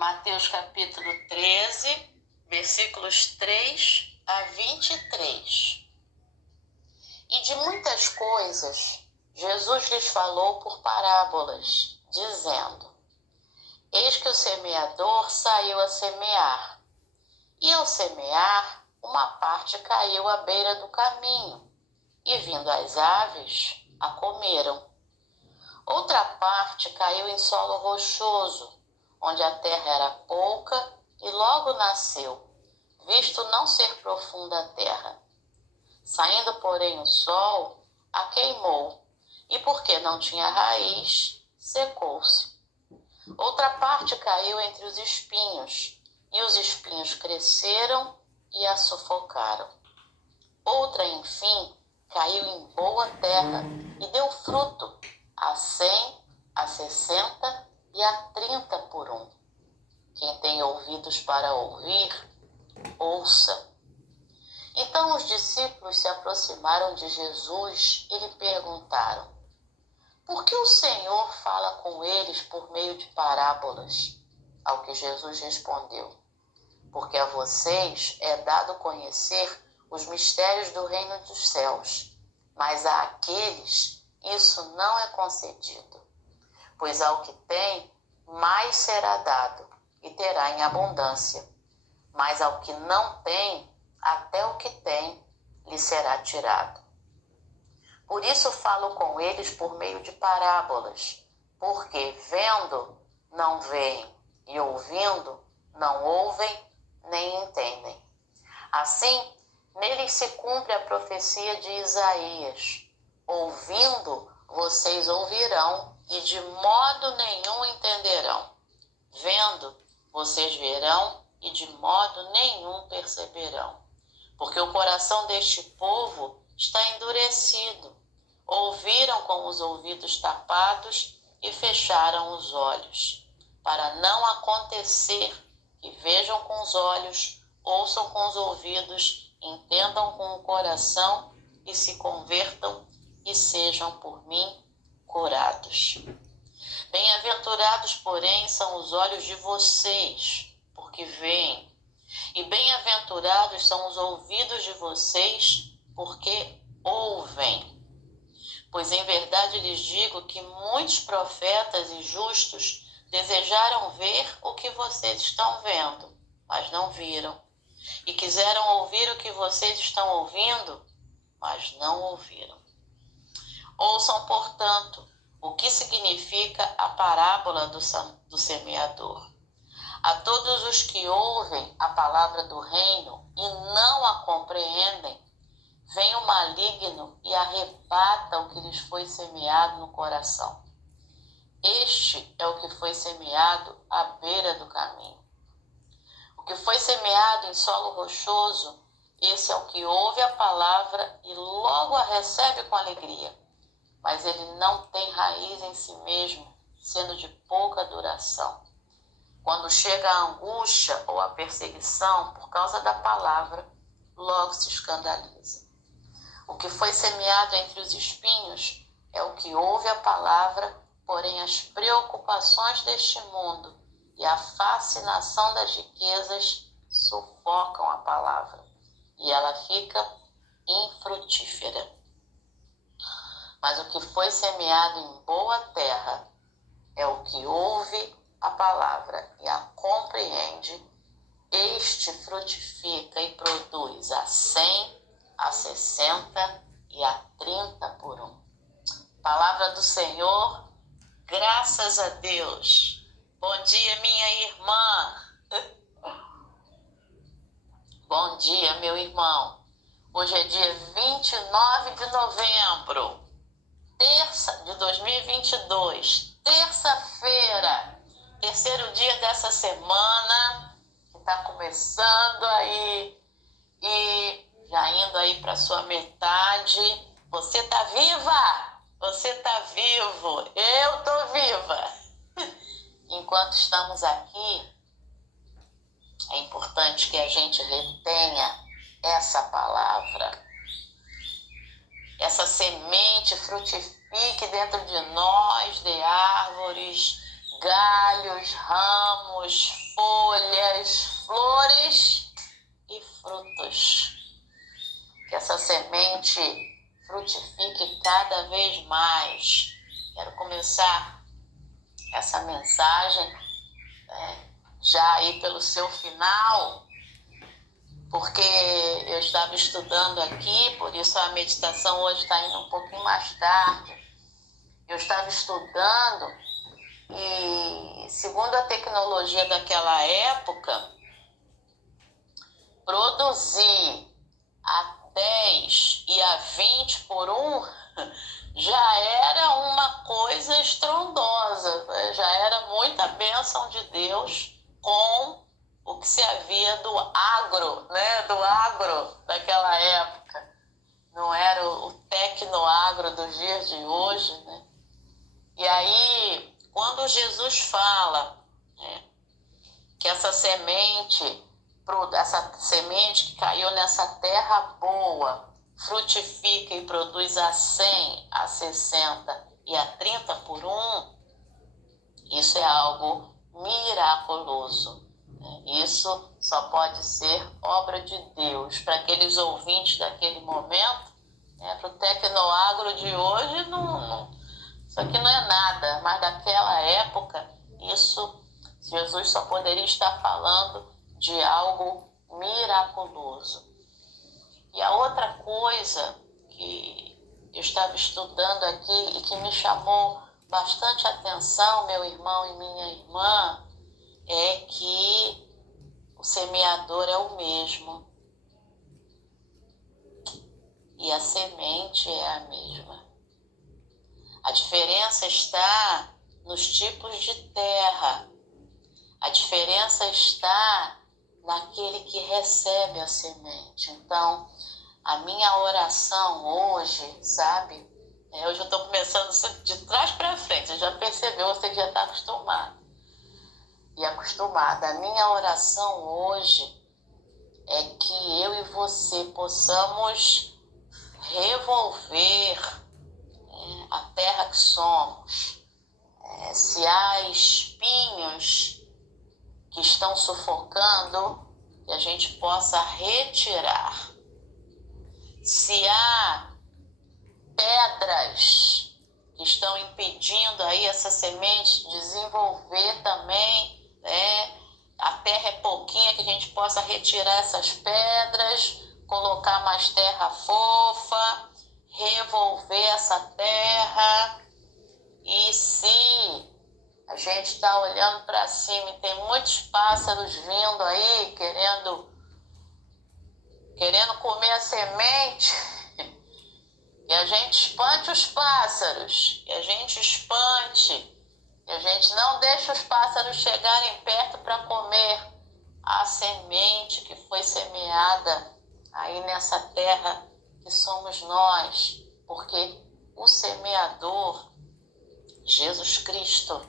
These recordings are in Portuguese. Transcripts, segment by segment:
Mateus capítulo 13, versículos 3 a 23. E de muitas coisas Jesus lhes falou por parábolas, dizendo: Eis que o semeador saiu a semear. E ao semear, uma parte caiu à beira do caminho, e vindo as aves, a comeram. Outra parte caiu em solo rochoso, onde a terra era pouca, e logo nasceu, visto não ser profunda a terra. Saindo, porém, o sol, a queimou, e porque não tinha raiz, secou-se. Outra parte caiu entre os espinhos, e os espinhos cresceram e a sufocaram. Outra, enfim, caiu em boa terra e deu fruto, a 100, a 60 e a 30 por um. Quem tem ouvidos para ouvir, ouça. Então os discípulos se aproximaram de Jesus e lhe perguntaram: Por que o Senhor fala com eles por meio de parábolas? Ao que Jesus respondeu: Porque a vocês é dado conhecer os mistérios do reino dos céus, mas a aqueles isso não é concedido. Pois ao que tem, mais será dado, e terá em abundância. Mas ao que não tem, até o que tem lhe será tirado. Por isso falo com eles por meio de parábolas, porque vendo, não veem, e ouvindo, não ouvem, nem entendem. Assim, neles se cumpre a profecia de Isaías: ouvindo, vocês ouvirão, e de modo nenhum entenderão. Vendo, vocês verão, e de modo nenhum perceberão. Porque o coração deste povo está endurecido. Ouviram com os ouvidos tapados e fecharam os olhos, para não acontecer que vejam com os olhos, ouçam com os ouvidos, entendam com o coração e se convertam e sejam por mim curados. Bem-aventurados, porém, são os olhos de vocês, porque veem, e bem-aventurados são os ouvidos de vocês, porque ouvem. Pois em verdade lhes digo que muitos profetas e justos desejaram ver o que vocês estão vendo, mas não viram. E quiseram ouvir o que vocês estão ouvindo, mas não ouviram. Ouçam, portanto, o que significa a parábola do semeador. A todos os que ouvem a palavra do reino e não a compreendem, vem o maligno e arrebata o que lhes foi semeado no coração. Este é o que foi semeado à beira do caminho. O que foi semeado em solo rochoso, esse é o que ouve a palavra e logo a recebe com alegria, mas ele não tem raiz em si mesmo, sendo de pouca duração. Quando chega a angústia ou a perseguição por causa da palavra, logo se escandaliza. O que foi semeado entre os espinhos é o que ouve a palavra, porém as preocupações deste mundo e a fascinação das riquezas sufocam a palavra, e ela fica infrutífera. Mas o que foi semeado em boa terra é o que ouve a palavra e a compreende. Este frutifica e produz a 100, a 60 e a 30 por um. Palavra do Senhor, graças a Deus. Bom dia, minha irmã. Bom dia, meu irmão. Hoje é dia 29 de novembro, terça de 2022, terça-feira, terceiro dia dessa semana que está começando aí e já indo aí para sua metade. Você tá viva? Você tá vivo? Eu tô viva. Enquanto estamos aqui, é importante que a gente retenha essa palavra, essa semente frutifique dentro de nós, dê árvores, galhos, ramos, folhas, flores e frutos. Que essa semente frutifique cada vez mais. Quero começar essa mensagem já aí pelo seu final, porque eu estava estudando aqui, por isso a meditação hoje está indo um pouquinho mais tarde. Eu estava estudando e, segundo a tecnologia daquela época, produzir a 10 e a 20 por 1 já era uma coisa estrondosa, já era muita bênção de Deus com o que se havia do agro, né? Do agro daquela época. Não era o tecnoagro dos dias de hoje, né? E aí, quando Jesus fala que essa semente que caiu nessa terra boa, frutifica e produz a 100, a 60 e a 30 por 1, isso é algo miraculoso. Isso só pode ser obra de Deus. Para aqueles ouvintes daquele momento, para o tecnoagro de hoje, isso aqui não é nada, mas daquela época, Jesus só poderia estar falando de algo miraculoso. E a outra coisa que eu estava estudando aqui e que me chamou bastante atenção, meu irmão e minha irmã, é que o semeador é o mesmo e a semente é a mesma. A diferença está nos tipos de terra. A diferença está naquele que recebe a semente. Então, a minha oração hoje, sabe? Hoje eu estou começando de trás para frente. Você já percebeu, você já está acostumado. E acostumada. A minha oração hoje é que eu e você possamos revolver a terra que somos. Se há espinhos que estão sufocando, que a gente possa retirar. Se há pedras que estão impedindo aí essa semente de desenvolver também, a terra é pouquinha, que a gente possa retirar essas pedras, colocar mais terra fofa, revolver essa terra. E se a gente está olhando para cima e tem muitos pássaros vindo aí, querendo comer a semente, e a gente espante os pássaros, e a gente não deixa os pássaros chegarem perto para comer a semente que foi semeada aí nessa terra que somos nós, porque o semeador, Jesus Cristo,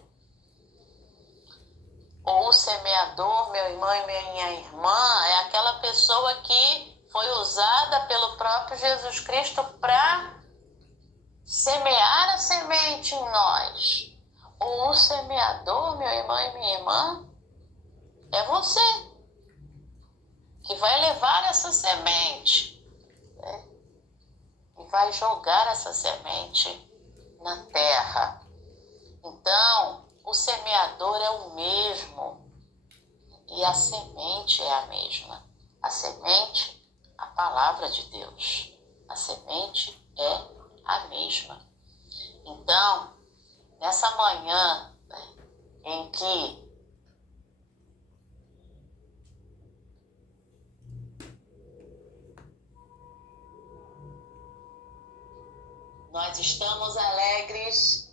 ou o semeador, meu irmão e minha irmã, é aquela pessoa que foi usada pelo próprio Jesus Cristo para semear a semente em nós. Ou o semeador, meu irmão e minha irmã, é você que vai levar essa semente, e vai jogar essa semente na terra. Então, o semeador é o mesmo e a semente é a mesma. A semente, a palavra de Deus. A semente é a mesma. Então, nessa manhã em que nós estamos alegres,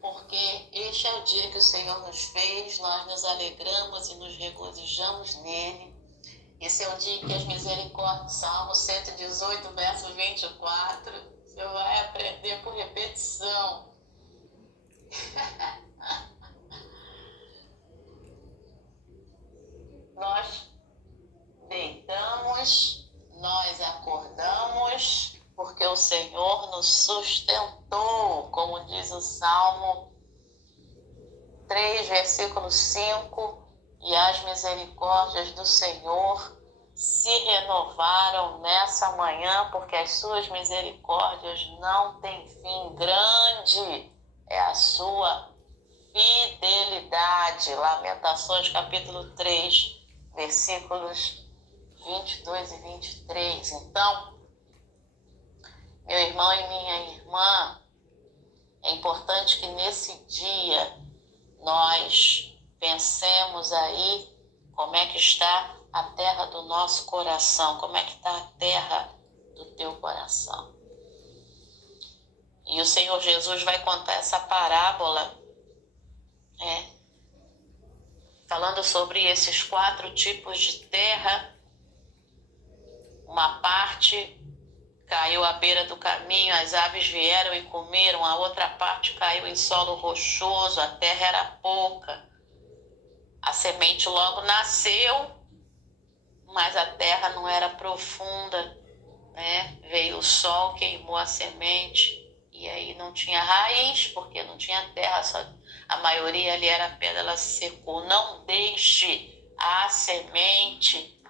porque este é o dia que o Senhor nos fez, nós nos alegramos e nos regozijamos nele. Esse é o dia que as misericórdias, Salmo 118, verso 24, você vai aprender por repetição. Nós deitamos, nós acordamos, porque o Senhor nos sustentou, como diz o Salmo 3, versículo 5, e as misericórdias do Senhor se renovaram nessa manhã, porque as suas misericórdias não têm fim. Grande é a sua fidelidade. Lamentações, capítulo 3, versículos 22 e 23. Então, meu irmão e minha irmã, é importante que nesse dia nós pensemos aí como é que está a terra do nosso coração, como é que está a terra do teu coração. E o Senhor Jesus vai contar essa parábola, falando sobre esses 4 tipos de terra. Uma parte caiu à beira do caminho, as aves vieram e comeram. A outra parte caiu em solo rochoso, a terra era pouca. A semente logo nasceu, mas a terra não era profunda, né? Veio o sol, queimou a semente, e aí não tinha raiz, porque não tinha terra, só a maioria ali era pedra, ela se secou. Não deixe a semente,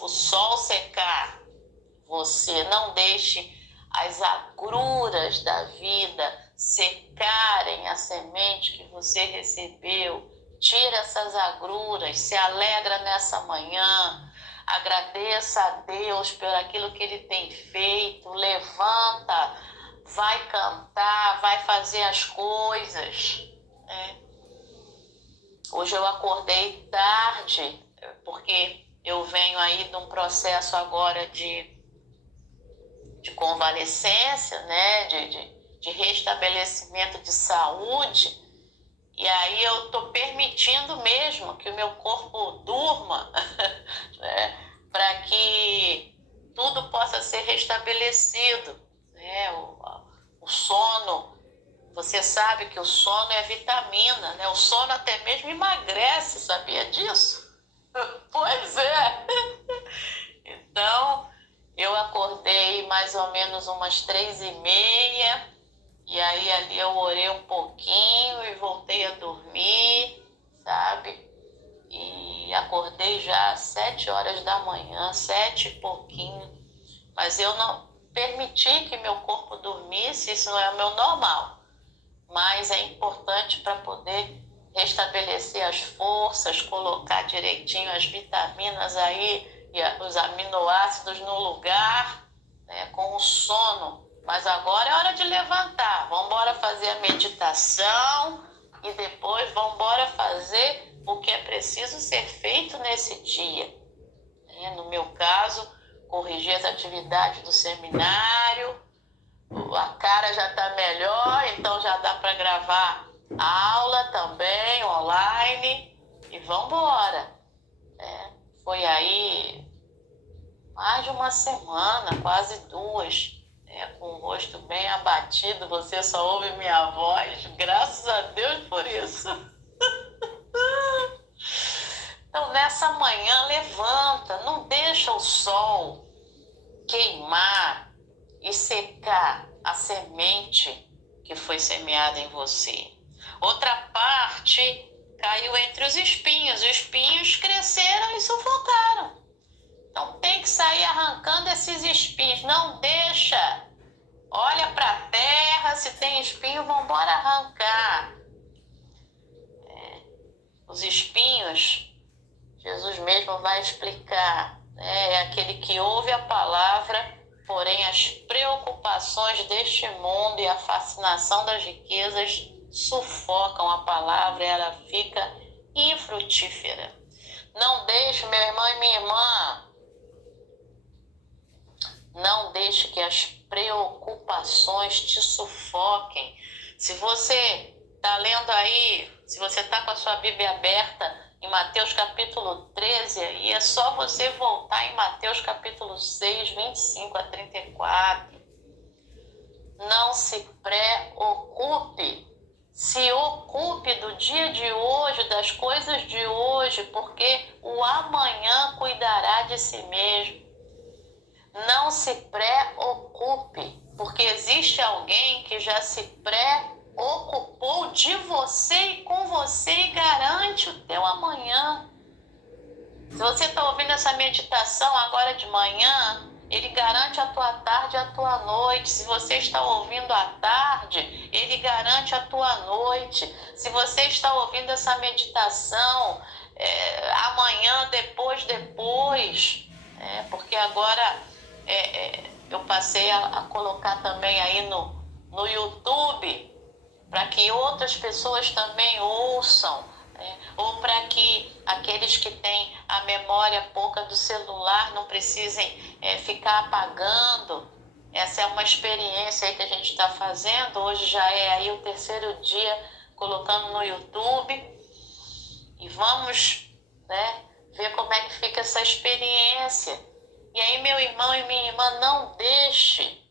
o sol secar você, não deixe as agruras da vida secarem a semente que você recebeu. Tira essas agruras, se alegra nessa manhã, agradeça a Deus por aquilo que Ele tem feito, levanta, vai cantar, vai fazer as coisas. Hoje eu acordei tarde, porque eu venho aí de um processo agora de convalescência, né? de restabelecimento de saúde. E aí eu estou permitindo mesmo que o meu corpo durma, né? Para que tudo possa ser restabelecido. Né? O sono, você sabe que o sono é vitamina, né? O sono até mesmo emagrece, sabia disso? Pois é! Então, eu acordei mais ou menos umas 3h30, e aí ali eu orei um pouquinho e voltei a dormir, sabe? E acordei já às 7 horas da manhã, 7 e pouquinho. Mas eu não permiti que meu corpo dormisse, isso não é o meu normal. Mas é importante para poder restabelecer as forças, colocar direitinho as vitaminas aí e os aminoácidos no lugar, né, com o sono. Mas agora é hora de levantar. Vamos embora fazer a meditação e depois vamos embora fazer o que é preciso ser feito nesse dia. No meu caso, corrigir as atividades do seminário. A cara já está melhor, então já dá para gravar a aula também, online. E vamos embora. Foi aí mais de uma semana, quase 2, com o rosto bem abatido. Você só ouve minha voz, graças a Deus por isso. Então, nessa manhã, levanta, não deixa o sol queimar e secar a semente que foi semeada em você. Outra parte caiu entre os espinhos cresceram e sufocaram. Então tem que sair arrancando esses espinhos, não deixa. Olha para a terra, se tem espinho, vamos embora arrancar. Os espinhos, Jesus mesmo vai explicar, né? É aquele que ouve a palavra, porém as preocupações deste mundo e a fascinação das riquezas sufocam a palavra e ela fica infrutífera. Não deixe, meu irmão e minha irmã, não deixe que as preocupações te sufoquem. Se você está lendo aí, se você está com a sua Bíblia aberta em Mateus capítulo 13, e é só você voltar em Mateus capítulo 6, 25 a 34. Não se preocupe. Se ocupe do dia de hoje, das coisas de hoje, porque o amanhã cuidará de si mesmo. Não se preocupe, porque existe alguém que já se preocupou ocupou de você e com você e garante o teu amanhã. Se você está ouvindo essa meditação agora de manhã, ele garante a tua tarde e a tua noite. Se você está ouvindo à tarde, ele garante a tua noite. Se você está ouvindo essa meditação amanhã, depois, porque agora eu passei a colocar também aí no YouTube, para que outras pessoas também ouçam, ou para que aqueles que têm a memória pouca do celular não precisem ficar apagando. Essa é uma experiência aí que a gente está fazendo. Hoje já é aí o 3º dia colocando no YouTube, e vamos ver como é que fica essa experiência. E aí, meu irmão e minha irmã, não deixe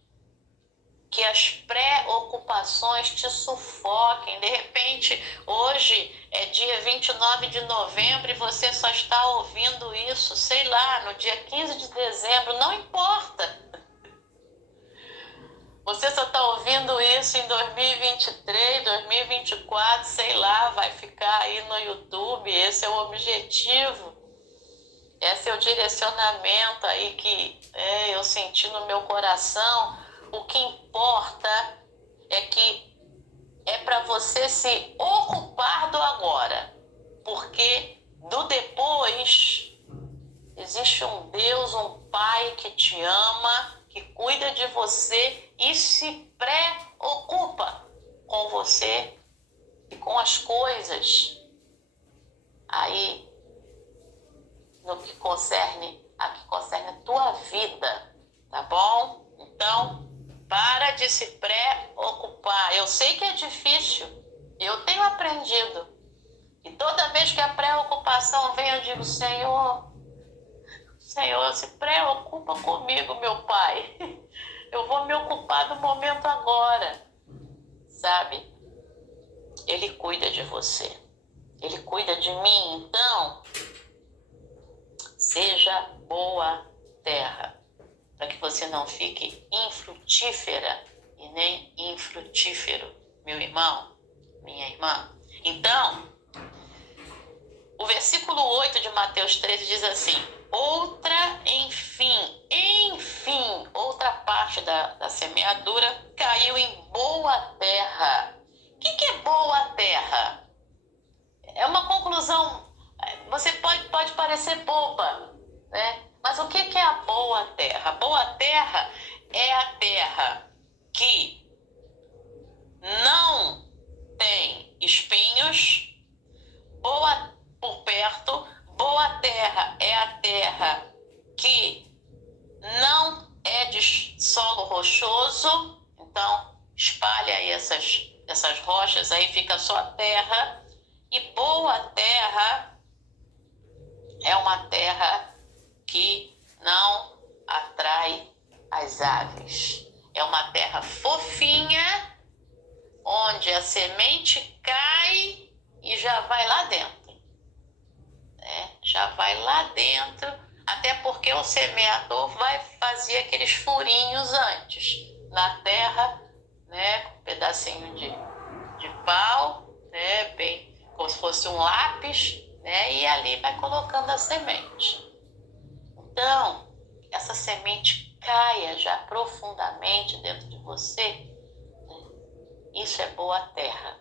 que as preocupações te sufoquem. De repente, hoje é dia 29 de novembro e você só está ouvindo isso, sei lá, no dia 15 de dezembro, não importa. Você só está ouvindo isso em 2023, 2024, sei lá, vai ficar aí no YouTube. Esse é o objetivo. Esse é o direcionamento aí que eu senti no meu coração. O que importa é que é para você se ocupar do agora, porque do depois existe um Deus, um Pai que te ama, que cuida de você e se preocupa com você e com as coisas aí no que concerne a tua vida, tá bom? Então, para de se preocupar. Eu sei que é difícil, eu tenho aprendido. E toda vez que a preocupação vem, eu digo: Senhor, se preocupa comigo, meu Pai. Eu vou me ocupar do momento agora, sabe? Ele cuida de você. Ele cuida de mim. Então, seja boa terra, para que você não fique infrutífera e nem infrutífero, meu irmão, minha irmã. Então, o versículo 8 de Mateus 13 diz assim: outra parte da semeadura caiu em boa terra. O que é boa terra? É uma conclusão, você pode parecer boba, né? Mas o que é a boa terra? A boa terra é a terra que não tem espinhos, boa por perto. Boa terra é a terra que não é de solo rochoso, então espalha aí essas rochas, aí fica só a terra. E boa terra é uma terra que não atrai as aves. É uma terra fofinha, onde a semente cai e já vai lá dentro. Já vai lá dentro, até porque o semeador vai fazer aqueles furinhos antes na terra, com um pedacinho de pau, bem como se fosse um lápis, e ali vai colocando a semente. Então, essa semente caia já profundamente dentro de você, isso é boa terra.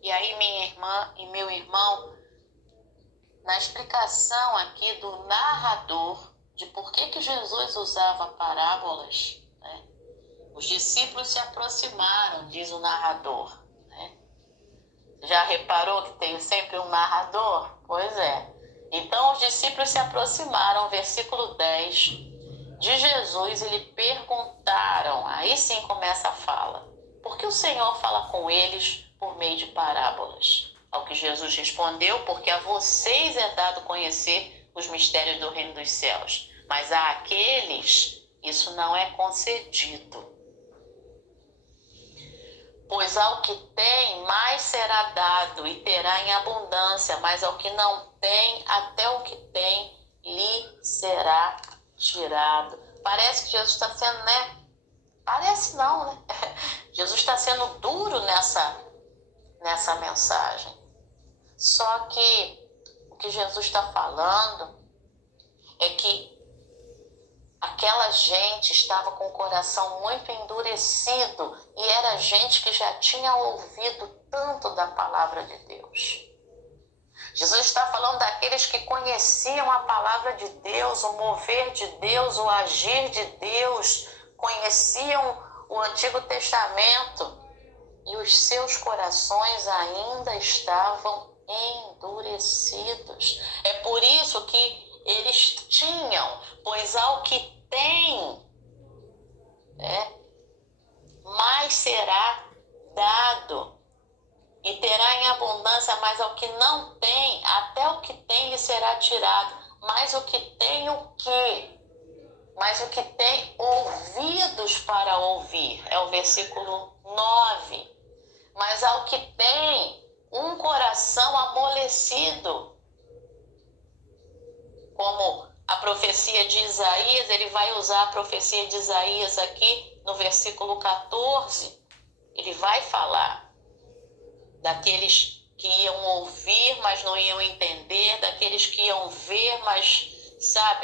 E aí, minha irmã e meu irmão, na explicação aqui do narrador de por que Jesus usava parábolas, os discípulos se aproximaram, diz o narrador. Já reparou que tem sempre um narrador? Pois é. Então os discípulos se aproximaram, versículo 10, de Jesus e lhe perguntaram, aí sim começa a fala: por que o Senhor fala com eles por meio de parábolas? Ao que Jesus respondeu: porque a vocês é dado conhecer os mistérios do reino dos céus, mas a aqueles isso não é concedido. Pois ao que tem, mais será dado e terá em abundância, mas ao que não tem, até o que tem lhe será tirado. Parece que Jesus está sendo, né? Parece não, né? Jesus está sendo duro nessa mensagem. Só que o que Jesus está falando é que aquela gente estava com o coração muito endurecido e era gente que já tinha ouvido tanto da palavra de Deus. Jesus está falando daqueles que conheciam a palavra de Deus, o mover de Deus, o agir de Deus, conheciam o Antigo Testamento e os seus corações ainda estavam endurecidos. É por isso que eles tinham, pois ao que tem, mais será dado. E terá em abundância, mas ao que não tem, até o que tem lhe será tirado. Mas o que tem o quê? Mas o que tem ouvidos para ouvir. É o versículo 9. Mas ao que tem um coração amolecido, como a profecia de Isaías, ele vai usar a profecia de Isaías aqui no versículo 14. Ele vai falar daqueles que iam ouvir, mas não iam entender, daqueles que iam ver, mas,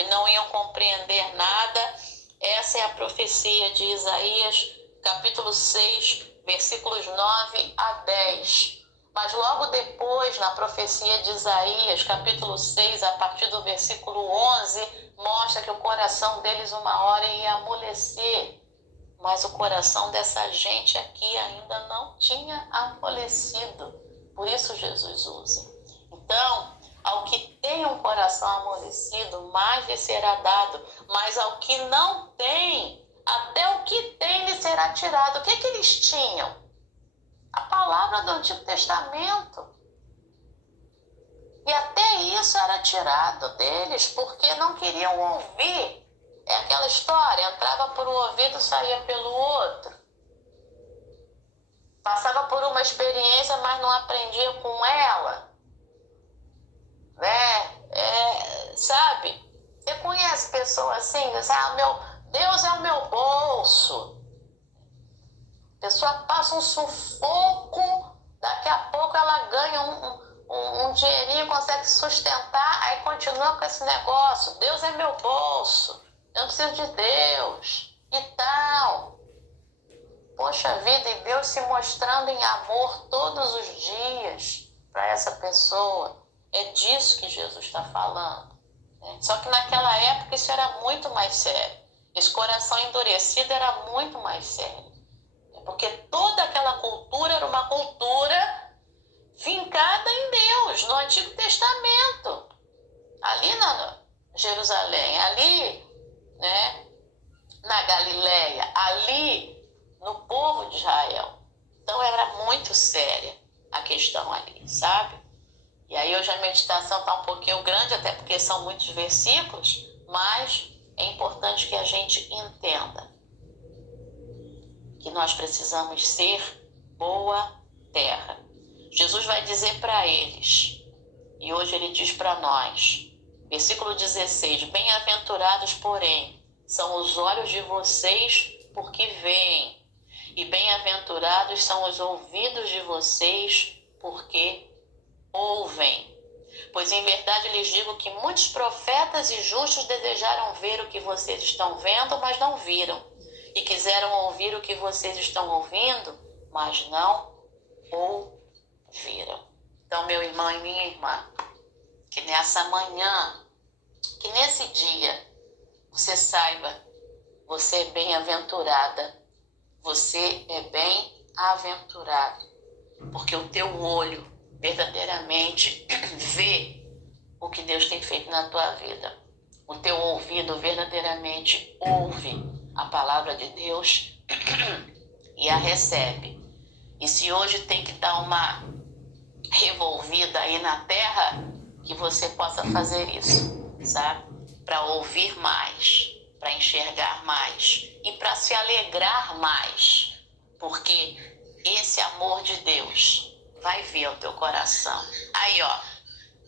não iam compreender nada. Essa é a profecia de Isaías, capítulo 6, versículos 9 a 10. Mas logo depois, na profecia de Isaías, capítulo 6, a partir do versículo 11, mostra que o coração deles uma hora ia amolecer. Mas o coração dessa gente aqui ainda não tinha amolecido. Por isso Jesus usa. Então, ao que tem um coração amolecido, mais lhe será dado. Mas ao que não tem, até o que tem lhe será tirado. O que eles tinham? A palavra do Antigo Testamento. E até isso era tirado deles, porque não queriam ouvir. É aquela história, entrava por um ouvido, saía pelo outro. Passava por uma experiência, mas não aprendia com ela. Você conhece pessoas assim? Deus é o meu bolso. A pessoa passa um sufoco, daqui a pouco ela ganha um dinheirinho, consegue sustentar, aí continua com esse negócio. Deus é meu bolso. Eu não preciso de Deus e tal. Poxa vida, e Deus se mostrando em amor todos os dias para essa pessoa. É disso que Jesus está falando. Só que naquela época isso era muito mais sério. Esse coração endurecido era muito mais sério. Porque toda aquela cultura era uma cultura fincada em Deus, no Antigo Testamento. Ali na Jerusalém, ali na Galileia, ali no povo de Israel. Então era muito séria a questão ali, sabe? E aí hoje a meditação está um pouquinho grande, até porque são muitos versículos, mas é importante que a gente entenda que nós precisamos ser boa terra. Jesus vai dizer para eles, e hoje ele diz para nós, versículo 16, bem-aventurados, porém, são os olhos de vocês porque veem, e bem-aventurados são os ouvidos de vocês porque ouvem. Pois em verdade lhes digo que muitos profetas e justos desejaram ver o que vocês estão vendo, mas não viram, e quiseram ouvir o que vocês estão ouvindo, mas não ouviram. Então, meu irmão e minha irmã, que nessa manhã, que nesse dia, você saiba, você é bem-aventurada, você é bem-aventurado, porque o teu olho verdadeiramente vê o que Deus tem feito na tua vida. O teu ouvido verdadeiramente ouve a palavra de Deus e a recebe. E se hoje tem que dar uma revolvida aí na terra, que você possa fazer isso, sabe? Para ouvir mais, para enxergar mais e para se alegrar mais, porque esse amor de Deus vai vir ao teu coração. Aí, ó,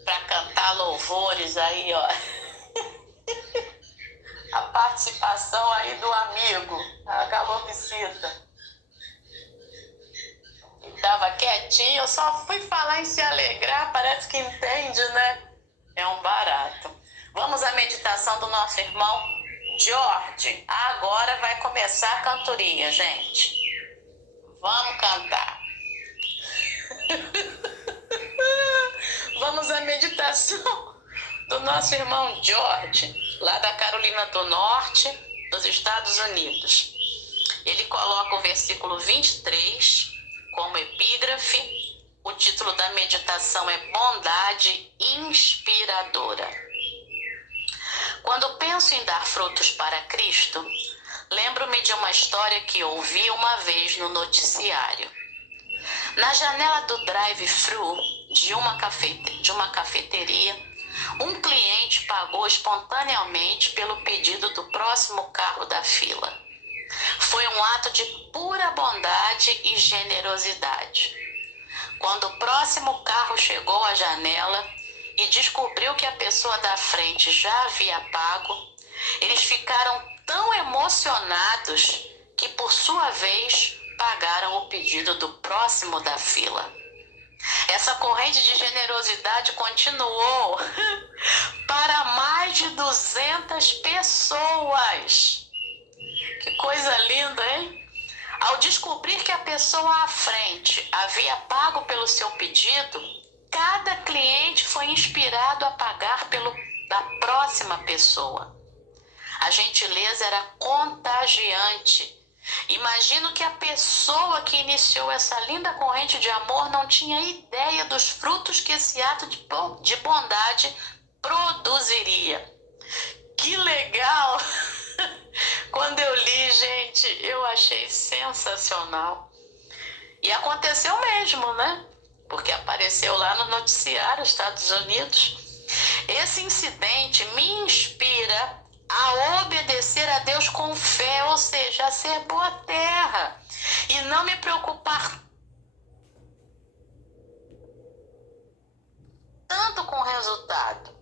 para cantar louvores aí, ó. a participação aí do amigo, a calopsita. Estava quietinho, eu só fui falar em se alegrar, parece que entende, né? É um barato. Vamos à meditação do nosso irmão George. Agora vai começar a cantoria, gente. Vamos cantar. Vamos à meditação do nosso irmão George, lá da Carolina do Norte, dos Estados Unidos. Ele coloca o versículo 23 como epígrafe. O título da meditação é Bondade Inspiradora. Quando penso em dar frutos para Cristo, lembro-me de uma história que ouvi uma vez no noticiário. Na janela do drive-thru de uma cafeteria, um cliente pagou espontaneamente pelo pedido do próximo carro da fila. Foi um ato de pura bondade e generosidade. Quando o próximo carro chegou à janela e descobriu que a pessoa da frente já havia pago, eles ficaram tão emocionados que, por sua vez, pagaram o pedido do próximo da fila. Essa corrente de generosidade continuou para mais de 200 pessoas. Que coisa linda, hein? Ao descobrir que a pessoa à frente havia pago pelo seu pedido, cada cliente foi inspirado a pagar da próxima pessoa. A gentileza era contagiante. Imagino que a pessoa que iniciou essa linda corrente de amor não tinha ideia dos frutos que esse ato de bondade produziria. Que legal! Quando eu li, gente, eu achei sensacional. E aconteceu mesmo, né? Porque apareceu lá no noticiário Estados Unidos. Esse incidente me inspira a obedecer a Deus com fé, ou seja, a ser boa terra e não me preocupar tanto com o resultado.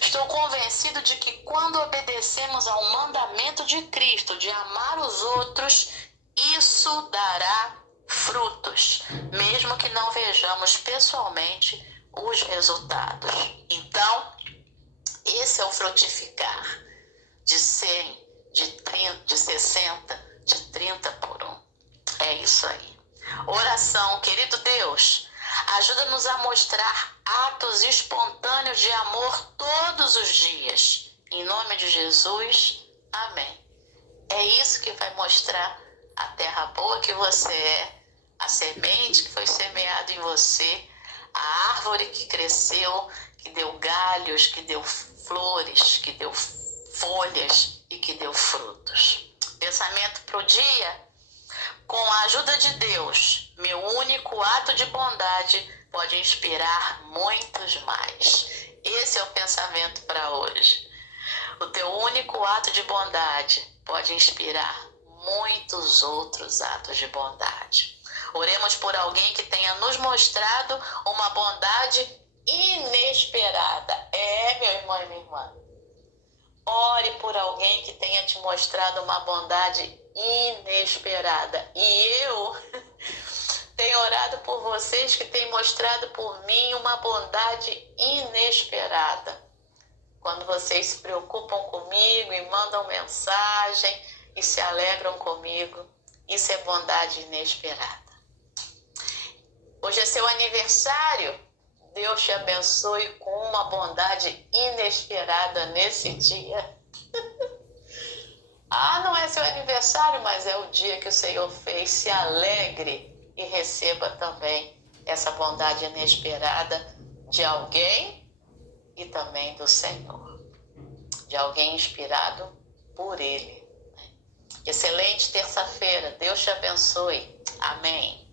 Estou convencido de que quando obedecemos ao mandamento de Cristo de amar os outros, isso dará frutos, mesmo que não vejamos pessoalmente os resultados. Então, esse é o frutificar de 100, de 30, de 60, de 30 por 1. É isso aí. Oração, querido Deus, ajuda-nos a mostrar atos espontâneos de amor todos os dias. Em nome de Jesus, amém. É isso que vai mostrar a terra boa que você é, a semente que foi semeada em você, a árvore que cresceu, que deu galhos, que deu flores, que deu folhas e que deu frutos. Pensamento para o dia: com a ajuda de Deus, meu único ato de bondade pode inspirar muitos mais. Esse é o pensamento para hoje. O teu único ato de bondade pode inspirar muitos outros atos de bondade. Oremos por alguém que tenha nos mostrado uma bondade inesperada. Meu irmão e minha irmã. Ore por alguém que tenha te mostrado uma bondade inesperada. E eu tenho orado por vocês que têm mostrado por mim uma bondade inesperada. Quando vocês se preocupam comigo e mandam mensagem e se alegram comigo, isso é bondade inesperada. Hoje é seu aniversário. Deus te abençoe com uma bondade inesperada nesse dia. Não é seu aniversário, mas é o dia que o Senhor fez. Se alegre e receba também essa bondade inesperada de alguém e também do Senhor. De alguém inspirado por Ele. Excelente terça-feira. Deus te abençoe. Amém.